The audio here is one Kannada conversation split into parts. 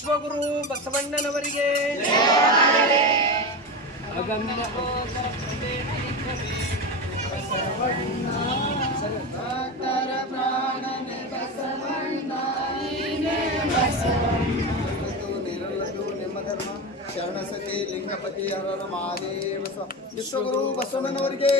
ವಿಶ್ವಗುರು ಬಸವಣ್ಣನವರಿಗೆ ಅಗಮ್ಯ ಶರಣಸತಿ ಲಿಂಗಪತಿ ಹರರ ಮಹಾದೇವ ವಿಶ್ವಗುರು ಬಸವಣ್ಣನವರಿಗೆ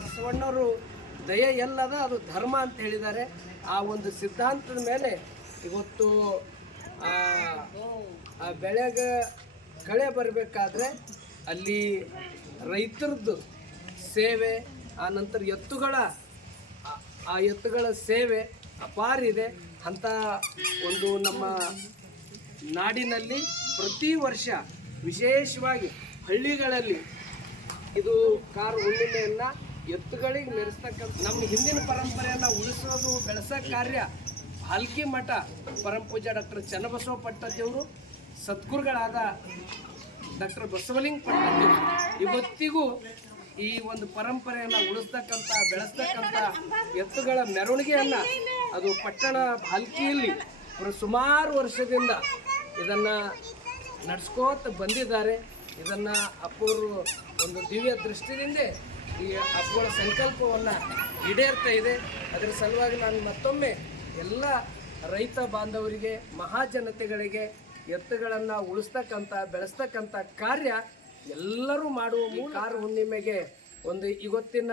ಬಸವಣ್ಣವರು ದಯೆ ಎಲ್ಲದ ಅದು ಧರ್ಮ ಅಂತ ಹೇಳಿದ್ದಾರೆ. ಆ ಒಂದು ಸಿದ್ಧಾಂತದ ಮೇಲೆ ಇವತ್ತು ಆ ಬೆಳೆಗೆ ಕಳೆ ಬರಬೇಕಾದ್ರೆ ಅಲ್ಲಿ ರೈತರದ್ದು ಸೇವೆ, ಆ ನಂತರ ಎತ್ತುಗಳ ಸೇವೆ ಅಪಾರ ಇದೆ. ಅಂಥ ಒಂದು ನಮ್ಮ ನಾಡಿನಲ್ಲಿ ಪ್ರತಿ ವರ್ಷ ವಿಶೇಷವಾಗಿ ಹಳ್ಳಿಗಳಲ್ಲಿ ಇದು ಕಾರು ಹುಣ್ಣಿಮೆಯನ್ನು ಎತ್ತುಗಳಿಗೆ ಮೆರೆಸ್ತಕ್ಕಂಥ ನಮ್ಮ ಹಿಂದಿನ ಪರಂಪರೆಯನ್ನು ಉಳಿಸೋದು ಬೆಳೆಸೋ ಕಾರ್ಯ ಹಲ್ಕಿ ಮಠ ಪರಮಪೂಜ್ಯ ಡಾಕ್ಟರ್ ಚನ್ನಬಸವ ಪಟ್ಟದೇವರು, ಸದ್ಗುರುಗಳಾದ ಡಾಕ್ಟರ್ ಬಸವಲಿಂಗ ಪಟ್ಟದೇವರು ಇವತ್ತಿಗೂ ಈ ಒಂದು ಪರಂಪರೆಯನ್ನು ಉಳಿಸ್ತಕ್ಕಂಥ ಬೆಳೆಸ್ತಕ್ಕಂಥ ಎತ್ತುಗಳ ಮೆರವಣಿಗೆಯನ್ನು ಅದು ಪಟ್ಟಣ ಹಲ್ಕಿಯಲ್ಲಿ ಸುಮಾರು ವರ್ಷದಿಂದ ಇದನ್ನು ನಡೆಸ್ಕೋತ ಬಂದಿದ್ದಾರೆ. ಇದನ್ನು ಅಪ್ಪವರು ಒಂದು ದಿವ್ಯ ದೃಷ್ಟಿಯಿಂದ ಈ ಹಬ್ಬಗಳ ಸಂಕಲ್ಪವನ್ನು ಈಡೇರ್ತಾ ಇದೆ. ಅದರ ಸಲುವಾಗಿ ನಾನು ಮತ್ತೊಮ್ಮೆ ಎಲ್ಲ ರೈತ ಬಾಂಧವರಿಗೆ, ಮಹಾಜನತೆಗಳಿಗೆ ಎತ್ತುಗಳನ್ನು ಉಳಿಸ್ತಕ್ಕಂಥ ಬೆಳೆಸ್ತಕ್ಕಂಥ ಕಾರ್ಯ ಎಲ್ಲರೂ ಮಾಡುವ ಕಾರು ಹುಣ್ಣಿಮೆಗೆ ಒಂದು ಇವತ್ತಿನ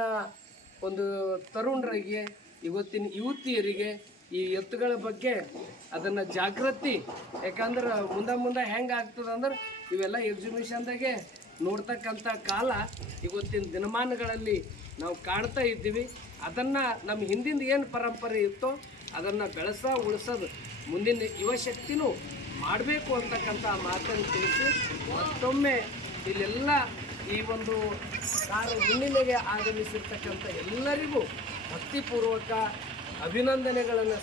ಒಂದು ತರುಣರಿಗೆ, ಇವತ್ತಿನ ಯುವತಿಯರಿಗೆ ಈ ಎತ್ತುಗಳ ಬಗ್ಗೆ ಅದನ್ನು ಜಾಗೃತಿ, ಯಾಕಂದ್ರೆ ಮುಂದೆ ಹೆಂಗೆ ಆಗ್ತದೆ ಅಂದ್ರೆ ಇವೆಲ್ಲ ಎಕ್ಸಿಬಿಷನ್ದಾಗೆ ನೋಡ್ತಕ್ಕಂಥ ಕಾಲ ಇವತ್ತಿನ ದಿನಮಾನಗಳಲ್ಲಿ ನಾವು ಕಾಣ್ತಾ ಇದ್ದೀವಿ. ಅದನ್ನು ನಮ್ಮ ಹಿಂದಿಂದ ಏನು ಪರಂಪರೆ ಇತ್ತೋ ಅದನ್ನು ಉಳಿಸೋದು ಮುಂದಿನ ಯುವಶಕ್ತಿನೂ ಮಾಡಬೇಕು ಅಂತಕ್ಕಂಥ ಮಾತನ್ನು ತಿಳಿಸಿ ಮತ್ತೊಮ್ಮೆ ಇಲ್ಲೆಲ್ಲ ಈ ಒಂದು ಕಾರು ಹುಣ್ಣಿಮೆಗೆ ಆಗಮಿಸಿರ್ತಕ್ಕಂಥ ಎಲ್ಲರಿಗೂ ಭಕ್ತಿಪೂರ್ವಕ ಅಭಿನಂದನೆಗಳನ್ನು